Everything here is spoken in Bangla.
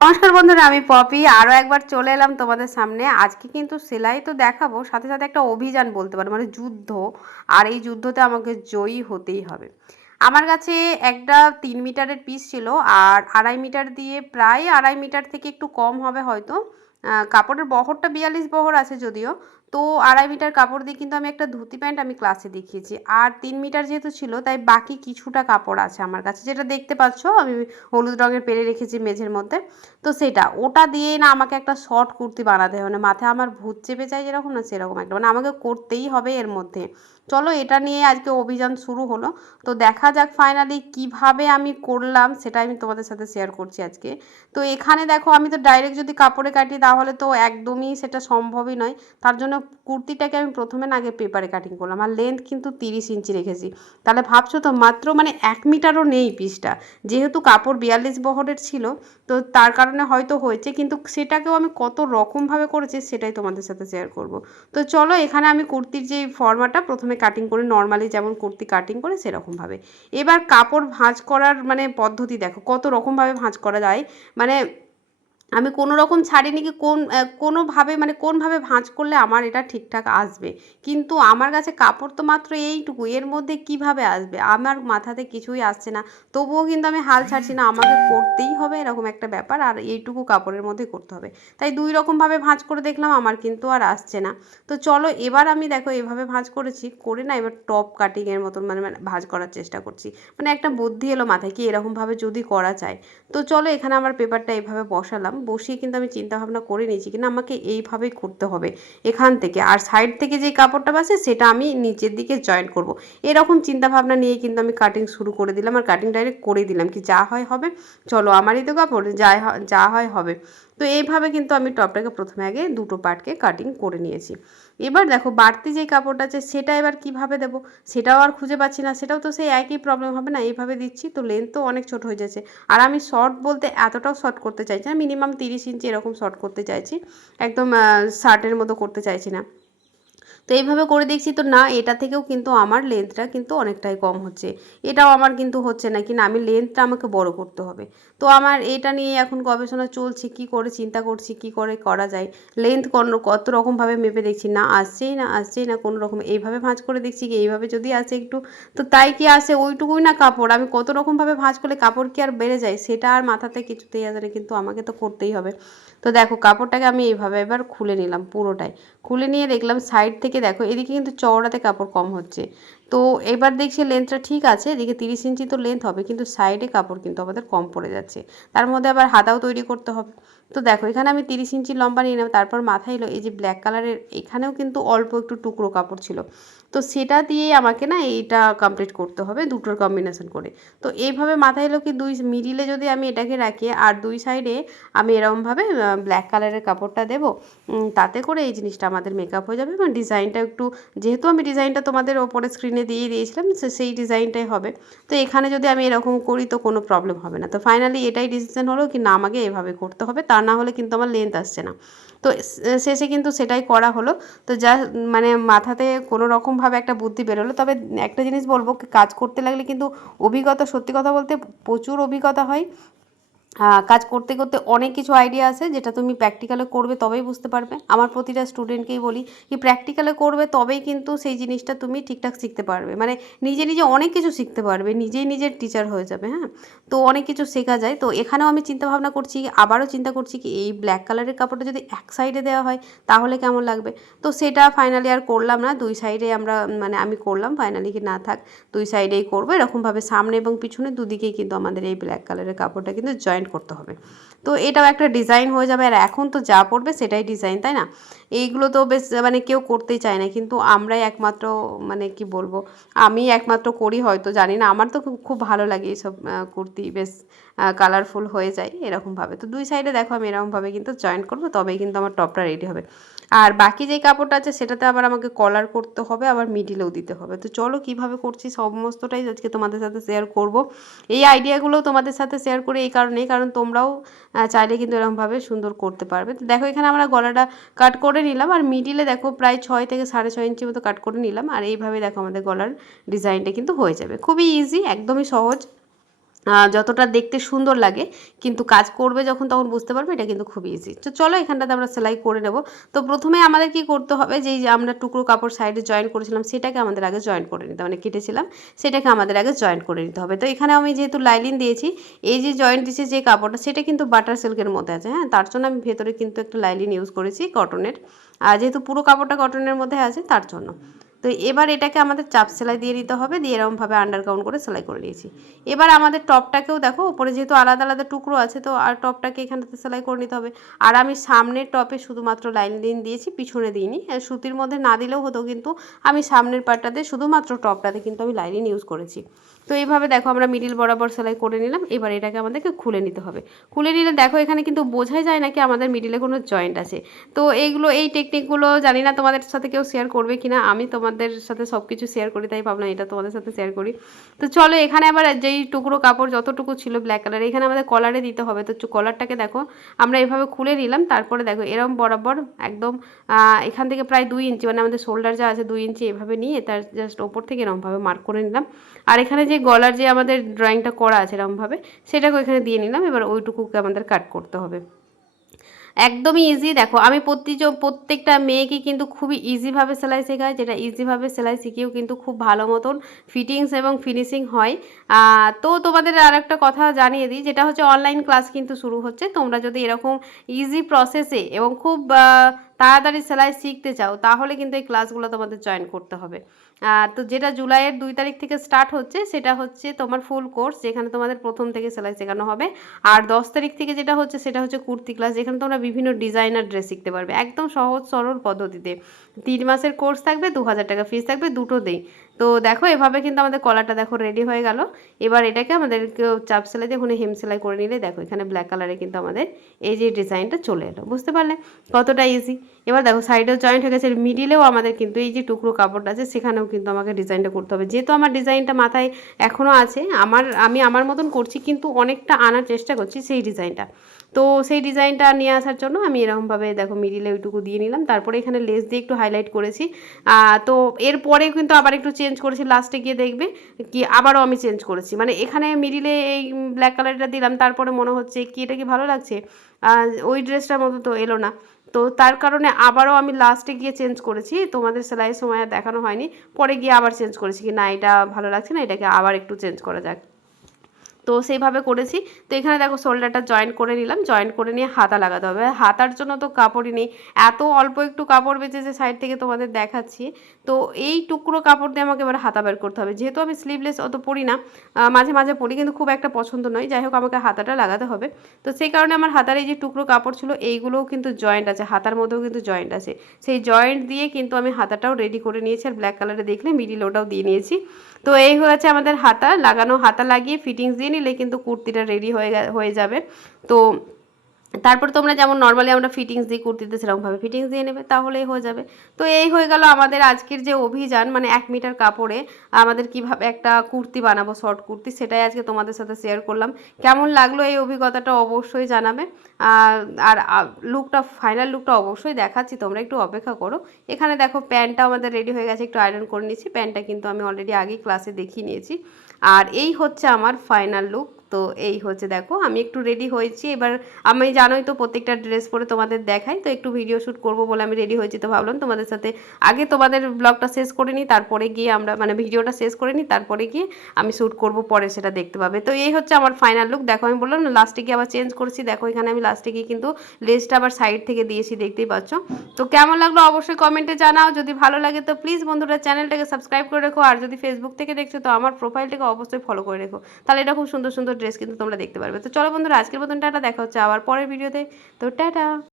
নমস্কার বন্ধুরা, আমি পপি আরও একবার চলে এলাম তোমাদের সামনে। আজকে কিন্তু সেলাই তো দেখাবো, সাথে সাথে একটা অভিযান বলতে পারো, মানে যুদ্ধ। আর এই যুদ্ধতে আমাকে জয়ী হতেই হবে। আমার কাছে একটা 3 মিটারের পিস ছিল, আর 2.5 মিটার দিয়ে, প্রায় 2.5 মিটার থেকে একটু কম হবে হয়তো। কাপড়ের বহরটা 42 বহর আছে যদিও। তো 2.5 মিটার কাপড় দিয়ে কিন্তু আমি একটা ধুতি প্যান্ট আমি ক্লাসে দেখিয়েছি। আর 3 মিটার যেহেতু ছিল, তাই বাকি কিছুটা কাপড় আছে আমার কাছে, যেটা দেখতে পাচ্ছ আমি হলুদ রঙের পেরে রেখেছি মেঝের মধ্যে। তো সেটা ওটা দিয়ে না আমাকে একটা শর্ট কুর্তি বানাতে হবে, মানে মাথায় আমার ভূত চেপে যায় যেরকম, না সেরকম একটা, মানে আমাকে করতেই হবে এর মধ্যে। চলো এটা নিয়ে আজকে অভিযান শুরু হলো। তো দেখা যাক ফাইনালি কিভাবে আমি করলাম, সেটা আমি তোমাদের সাথে শেয়ার করছি আজকে। তো এখানে দেখো, আমি তো ডাইরেক্ট যদি কাপড়ে কাটি তাহলে তো একদমই সেটা সম্ভবই নয়। তার জন্য কুর্তিটাকে আমি প্রথমে না আগে পেপারে কাটিং করলাম, আর লেন্থ কিন্তু 30 ইঞ্চি রেখেছি। তাহলে ভাবছো তো, মাত্র মানে 1 মিটারও নেই পিসটা। যেহেতু কাপড় 42 বহরের ছিল, তো তার কারণে হয়তো হয়েছে, কিন্তু সেটাকেও আমি কত রকমভাবে করেছি সেটাই তোমাদের সাথে শেয়ার করব। তো চলো, এখানে আমি কুর্তির যে ফর্মাটা প্রথমে কাটিং করি, নর্মালি যেমন কুর্তি কাটিং করে সেরকমভাবে। এবার কাপড় ভাঁজ করার মানে পদ্ধতি দেখো কত রকমভাবে ভাঁজ করা যায়। মানে আমি কোনো রকম ছাড়িনি কি কোনোভাবে, মানে কোনভাবে ভাঁজ করলে আমার এটা ঠিকঠাক আসবে। কিন্তু আমার কাছে কাপড় তো মাত্র এইটুকু, এর মধ্যে কিভাবে আসবে আমার মাথাতে কিছুই আসছে না। তবুও কিন্তু আমি হাল ছাড়ছি না, আমাকে করতেই হবে এরকম একটা ব্যাপার, আর এইটুকু কাপড়ের মধ্যে করতে হবে। তাই 2 রকমভাবে ভাঁজ করে দেখলাম, আমার কিন্তু আর আসছে না। তো চলো এবার আমি দেখো এভাবে ভাঁজ করেছি, করে না এবার টপ কাটিংয়ের মতন মানে মানে ভাঁজ করার চেষ্টা করছি। মানে একটা বুদ্ধি এলো মাথায় কি এরকমভাবে যদি করা যায়। তো চলো এখানে আমার পেপারটা এইভাবে বসালাম, বসিয়ে কিন্তু আমি চিন্তা ভাবনা করে নিয়েছি কিনা আমাকে এইভাবেই করতে হবে এখান থেকে, আর সাইড থেকে যে কাপড়টা বাসে সেটা আমি নিচের দিকে জয়েন করব। এরকম চিন্তা ভাবনা নিয়ে কিন্তু আমি কাটিং শুরু করে দিলাম, আর কাটিং ডাইরেক্ট করে দিলাম, কি যা হয় হবে, চলো আমারই তো কাপড়, যা হয় হবে। তো এইভাবে কিন্তু আমি টপটাকে প্রথমে আগে দুটো পার্টকে কাটিং করে নিয়েছি। এবার দেখো বাড়তি যেই কাপড়টা আছে সেটা এবার কিভাবে দেবো, সেটাও আর খুঁজে পাচ্ছি না। সেটাও তো সেই একই প্রবলেম হবে না, এইভাবে দিচ্ছি তো লেন্থ তো অনেক ছোট হয়ে যাচ্ছে। আর আমি শর্ট বলতে এতটাও শর্ট করতে চাইছি না, মিনিমাম 30 ইঞ্চি এরকম শর্ট করতে চাইছি। একদম শার্টের মতো করতে চাইছি না। তো এইভাবে করে দেখছি তো না, এটা থেকেও কিন্তু আমার লেন্থটা কিন্তু অনেকটাই কম হচ্ছে। এটাও আমার কিন্তু হচ্ছে না, কি না আমি লেন্থটা আমাকে বড় করতে হবে। তো আমার এটা নিয়ে এখন গবেষণা চলছে, কি করে চিন্তা করছি কি করে করা যায়। লেন্থ কত রকমভাবে মেপে দেখছি, না আসছেই না, আসছেই না কোনো রকম। এইভাবে ভাঁজ করে দেখছি কি এইভাবে যদি আসে একটু, তো তাই কি আসে ওইটুকুই না কাপড়, আমি কত রকমভাবে ভাঁজ করলে কাপড় কি আর বেড়ে যায়, সেটা আর মাথাতে কিছুতেই আসে না, কিন্তু আমাকে তো করতেই হবে। তো দেখো কাপড়টাকে আমি এইভাবে এবার খুলে নিলাম পুরোটাই। খুলে নিয়ে দেখলাম সাইড থেকে, দেখো এদিকে কিন্তু চওড়াতে কাপড় কম হচ্ছে। তো এবার দেখছি লেন্থটা ঠিক আছে, এদিকে 30 ইঞ্চি তো লেন্থ হবে, কিন্তু সাইডে কাপড় কিন্তু আমাদের কম পড়ে যাচ্ছে। তার মধ্যে আবার হাতাও তৈরি করতে হবে। তো দেখো এখানে আমি 30 ইঞ্চি লম্বা নিয়ে নেব, তারপর মাথায় এলো এই যে ব্ল্যাক কালারের, এখানেও কিন্তু অল্প একটু টুকরো কাপড় ছিল। তো সেটা দিয়েই আমাকে না এইটা কমপ্লিট করতে হবে, দুটোর কম্বিনেশন করে। তো এইভাবে মাথায় এলো কি, দুই মিডিলে যদি আমি এটাকে রাখি আর দুই সাইডে আমি এরকমভাবে ব্ল্যাক কালারের কাপড়টা দেবো, তাতে করে এই জিনিসটা আমাদের মেকআপ হয়ে যাবে। এবং ডিজাইনটা একটু, যেহেতু আমি ডিজাইনটা তোমাদের ওপরে স্ক্রিনে দিয়ে দিয়েছিলাম, সেই ডিজাইনটাই হবে। তো এখানে যদি আমি এরকম করি তো কোনো প্রবলেম হবে না। তো ফাইনালি এটাই ডিসিশন হলো কি না, আমাকে এভাবে করতে হবে, তা না হলে কিন্তু আমার লেন্থ আসছে না। তো শেষে কিন্তু সেটাই করা হলো। তো যা মানে মাথাতে কোনো রকমভাবে একটা বুদ্ধি বেরোলো। তবে একটা জিনিস বলবো, কাজ করতে লাগলে কিন্তু অভিজ্ঞতা, সত্যি কথা বলতে প্রচুর অভিজ্ঞতা হয়। কাজ করতে করতে অনেক কিছু আইডিয়া আসে, যেটা তুমি প্র্যাকটিক্যালে করবে তবেই বুঝতে পারবে। আমার প্রতিটা স্টুডেন্টকেই বলি কি প্র্যাকটিক্যালে করবে তবেই কিন্তু সেই জিনিসটা তুমি ঠিকঠাক শিখতে পারবে, মানে নিজে নিজে অনেক কিছু শিখতে পারবে, নিজেই নিজের টিচার হয়ে যাবে। হ্যাঁ, তো অনেক কিছু শেখা যায়। তো এখানেও আমি চিন্তা ভাবনা করছি, আবারও চিন্তা করছি কি এই ব্ল্যাক কালারের কাপড়টা যদি এক সাইডে দেওয়া হয় তাহলে কেমন লাগবে। তো সেটা ফাইনালি আর করলাম না, দুই সাইডে আমরা মানে আমি করলাম ফাইনালি কি না থাক, দুই সাইডেই করবো এরকমভাবে, সামনে এবং পিছনে দুদিকেই কিন্তু আমাদের এই ব্ল্যাক কালারের কাপড়টা কিন্তু জয়েন্ট করতে হবে। তো এটাও একটা ডিজাইন হয়ে যাবে, আর এখন তো যা পড়বে সেটাই ডিজাইন, তাই না? এইগুলো তো বেশ মানে কেউ করতেই চায় না, কিন্তু আমরাই একমাত্র, মানে কি বলবো, আমি একমাত্র করি হয়তো, জানি না, আমার তো খুব খুব ভালো লাগে এইসব কুর্তি, বেশ কালারফুল হয়ে যায় এরকমভাবে। তো দুই সাইডে দেখো আমি এরকমভাবে কিন্তু জয়েন্ট করবো, তবেই কিন্তু আমার টপটা রেডি হবে। আর বাকি যেই কাপড়টা আছে সেটাতে আবার আমাকে কলার করতে হবে, আবার মিডিলেও দিতে হবে। তো চলো কীভাবে করছি সমস্তটাই আজকে তোমাদের সাথে শেয়ার করব। এই আইডিয়াগুলো তোমাদের সাথে শেয়ার করে এই কারণেই, কারণ তোমরাও চাইলে কিন্তু এরকমভাবে সুন্দর করতে পারবে। তো দেখো এখানে আমরা গলাটা কাট করে নিলাম, আর মিডিলে দেখো প্রায় 6 থেকে 6.5 ইঞ্চি মতো কাট করে নিলাম, আর এইভাবে দেখো আমাদের গলার ডিজাইনটা কিন্তু হয়ে যাবে। খুবই ইজি, একদমই সহজ। যতটা দেখতে সুন্দর লাগে, কিন্তু কাজ করবে যখন তখন বুঝতে পারবে এটা কিন্তু খুব ইজি। তো চলো এখানটাতে আমরা সেলাই করে নেব। তো প্রথমে আমাদের কি করতে হবে, যেই যে আমরা টুকরো কাপড় সাইডে জয়েন করেছিলাম সেটাকে আমাদের আগে জয়েন করে নিতে, মানে কেটেছিলাম সেটাকে আমাদের আগে জয়েন করে নিতে হবে। তো এখানে আমি যেহেতু লাইলিন দিয়েছি, এই যে জয়েন্ট দিয়েছি যে কাপড়টা সেটা কিন্তু বাটার সিল্কের মধ্যে আছে, হ্যাঁ, তার জন্য আমি ভেতরে কিন্তু একটা লাইলিন ইউজ করেছি কটনের, আর যেহেতু পুরো কাপড়টা কটনের মধ্যে আছে তার জন্য। তো এবার এটাকে আমাদের চাপ সেলাই দিয়ে দিতে হবে, দিয়ে এরকমভাবে আন্ডার কাউন্ট করে সেলাই করে নিয়েছি। এবার আমাদের টপটাকেও দেখো উপরে যেহেতু আলাদা আলাদা টুকরো আছে, তো আর টপটাকে এখানটাতে সেলাই করে নিতে হবে। আর আমি সামনের টপে শুধুমাত্র লাইন দিয়েছি, পিছনে দিইনি। সুতির মধ্যে না দিলেও হতো, কিন্তু আমি সামনের পার্টটাতে শুধুমাত্র টপটাতে কিন্তু আমি লাইনিং ইউজ করেছি। তো এইভাবে দেখো আমরা মিডিল বরাবর সেলাই করে নিলাম। এবার এটাকে আমাদেরকে খুলে নিতে হবে। খুলে নিলে দেখো এখানে কিন্তু বোঝাই যায় না কি আমাদের মিডিলে কোনো জয়েন্ট আছে। তো এইগুলো, এই টেকনিকগুলো জানি না তোমাদের সাথে কেউ শেয়ার করবে কিনা, আমি তোমাদের সাথে সব কিছু শেয়ার করি তাই ভাবলাম এটা তোমাদের সাথে শেয়ার করি। তো চলো এখানে আবার যেই টুকরো কাপড় যতটুকু ছিল ব্ল্যাক কালার, এখানে আমাদের কলারে দিতে হবে। তো কলারটাকে দেখো আমরা এভাবে খুলে নিলাম, তারপরে দেখো এরকম বরাবর একদম এখান থেকে প্রায় 2 ইঞ্চি, মানে আমাদের শোল্ডার যা আছে 2 ইঞ্চি এভাবে নিয়ে তার জাস্ট ওপর থেকে এরকমভাবে মার্ক করে নিলাম। আর এখানে যে গলার যে আমাদের ড্রয়িংটা করা আছে এরকমভাবে, সেটাকে এখানে দিয়ে নিলাম। এবার ওইটুকুকে আমাদের কাট করতে হবে। একদমই ইজি। দেখো আমি প্রত্যেকটা মেয়েকে কিন্তু খুবই ইজিভাবে সেলাই শেখাই, যেটা ইজিভাবে সেলাই শিখিয়েও কিন্তু খুব ভালো মতন ফিটিংস এবং ফিনিশিং হয়। তো তোমাদের আর একটা কথা জানিয়ে দিই, যেটা হচ্ছে অনলাইন ক্লাস কিন্তু শুরু হচ্ছে। তোমরা যদি এরকম ইজি প্রসেসে এবং খুব তাড়াতাড়ি সেলাই শিখতে চাও, তাহলে কিন্তু এই ক্লাসগুলো তোমাদের জয়েন করতে হবে। তো যেটা জুলাইয়ের 2 তারিখ থেকে স্টার্ট হচ্ছে, সেটা হচ্ছে তোমার ফুল কোর্স, যেখানে তোমাদের প্রথম থেকে সেলাই শেখানো হবে। আর 10 তারিখ থেকে যেটা হচ্ছে সেটা হচ্ছে কুর্তি ক্লাস, যেখানে তোমরা বিভিন্ন ডিজাইনার ড্রেস শিখতে পারবে একদম সহজ সরল পদ্ধতিতে। 3 মাসের কোর্স থাকবে, 2000 টাকা ফিস থাকবে দুটোতেই। তো দেখো এভাবে কিন্তু আমাদের কলারটা দেখো রেডি হয়ে গেল। এবার এটাকে আমাদের চাপ সেলাই দিয়ে ওখানে হেম সেলাই করে নিলে দেখো এখানে ব্ল্যাক কালারে কিন্তু আমাদের এই যে ডিজাইনটা চলে এলো। বুঝতে পারলে কতটা ইজি? এবার দেখো সাইডেও জয়েন্ট হয়ে গেছে, মিডিলেও আমাদের কিন্তু এই যে টুকরো কাপড়টা আছে সেখানেও কিন্তু আমাকে ডিজাইনটা করতে হবে। যেহেতু আমার ডিজাইনটা মাথায় এখনও আছে, আমি আমার মতন করছি, কিন্তু অনেকটা আনার চেষ্টা করছি সেই ডিজাইনটা। তো সেই ডিজাইনটা নিয়ে আসার জন্য আমি এরকমভাবে দেখো মিডিলে ওইটুকু দিয়ে নিলাম। তারপরে এখানে লেস দিয়ে একটু হাইলাইট করেছি। তো এরপরে কিন্তু আবার একটু চেঞ্জ করেছি, লাস্টে গিয়ে দেখবে কি আবারও আমি চেঞ্জ করেছি। মানে এখানে মিডিলে এই ব্ল্যাক কালারটা দিলাম, তারপরে মনে হচ্ছে কি এটা কি ভালো লাগছে, ওই ড্রেসটার মতো তো এলো না। তো তার কারণে আবারও আমি লাস্টে গিয়ে চেঞ্জ করেছি, তোমাদের সেলাইয়ের সময় আর দেখানো হয়নি। পরে গিয়ে আবার চেঞ্জ করেছি কি না এটা ভালো লাগছে না, এটাকে আবার একটু চেঞ্জ করা যাক। তো সেইভাবে করেছি। তো এখানে দেখো শোল্ডারটা জয়েন্ট করে নিলাম, জয়েন্ট করে নিয়ে হাতা লাগাতে হবে। হাতার জন্য তো কাপড়ই নেই, এত অল্প একটু কাপড় বেঁচেছে সাইড থেকে তোমাদের দেখাচ্ছি। তো এই টুকরো কাপড় দিয়ে আমাকে এবার হাতা বের করতে হবে। যেহেতু আমি স্লিভলেস অত পরি না, মাঝে মাঝে পরি, কিন্তু খুব একটা পছন্দ নয়। যাই হোক আমাকে হাতাটা লাগাতে হবে। তো সেই কারণে আমার হাতার এই যে টুকরো কাপড় ছিল এইগুলোও কিন্তু জয়েন্ট আছে, হাতার মধ্যেও কিন্তু জয়েন্ট আছে। সেই জয়েন্ট দিয়ে কিন্তু আমি হাতাটাও রেডি করে নিয়েছি, আর ব্ল্যাক কালারে দেখলে মিডিল ওটাও দিয়ে নিয়েছি। তো এই হয়েছে আমাদের হাতা লাগানো। হাতা লাগিয়ে ফিটিংস দিয়ে নিলে কিন্তু কুর্তিটা রেডি হয়ে যাবে। তো তারপর তোমরা যেমন নর্মালি আমরা ফিটিংস দিই কুর্তিতে, সেরকমভাবে ফিটিংস দিয়ে নেবে, তাহলেই হয়ে যাবে। তো এই হয়ে গেল আমাদের আজকের যে অভিযান, মানে 1 মিটার কাপড়ে আমাদের কিভাবে একটা কুর্তি বানাবো, শর্ট কুর্তি, সেটাই আজকে তোমাদের সাথে শেয়ার করলাম। কেমন লাগলো এই অভিজ্ঞতাটা অবশ্যই জানাবে। আর লুকটা, ফাইনাল লুকটা অবশ্যই দেখাচ্ছি, তোমরা একটু অপেক্ষা করো। এখানে দেখো প্যান্টটা আমাদের রেডি হয়ে গেছে, একটু আয়রন করে নিয়েছি। প্যান্টটা কিন্তু আমি অলরেডি আগেই ক্লাসে দেখিয়ে নিয়েছি। আর এই হচ্ছে আমার ফাইনাল লুক। তো এই হচ্ছে দেখো আমি একটু রেডি হয়েছি। এবার আমি জানোই তো প্রত্যেকটা ড্রেস পরে তোমাদের দেখাই, তো একটু ভিডিও শ্যুট করবো বলে আমি রেডি হয়েছি। তো ভাবলাম তোমাদের সাথে আগে তোমাদের ব্লগটা শেষ করে নিই, তারপরে গিয়ে আমরা, মানে ভিডিওটা শেষ করে নিই, তারপরে গিয়ে আমি শ্যুট করব, পরে সেটা দেখতে পাবে। তো এই হচ্ছে আমার ফাইনাল লুক। দেখো আমি বললাম না লাস্টে গিয়ে আবার চেঞ্জ করেছি, দেখো এখানে আমি লাস্টে গিয়ে কিন্তু লেসটা আবার সাইড থেকে দিয়েছি, দেখতেই পাচ্ছ। তো কেমন লাগলো অবশ্যই কমেন্টে জানাও। যদি ভালো লাগে তো প্লিজ বন্ধুরা চ্যানেলটাকে সাবস্ক্রাইব করে রেখো, আর যদি ফেসবুক থেকে দেখছো তো আমার প্রোফাইলটাকে অবশ্যই ফলো করে রেখো, তাহলে এটা খুব সুন্দর সুন্দর ড্রেস কিন্তু তোমরা দেখতে পারবে। তো চলো বন্ধুরা আজকের মতন টাটা, দেখা হচ্ছে আবার পরের ভিডিওতে। তো টাটা।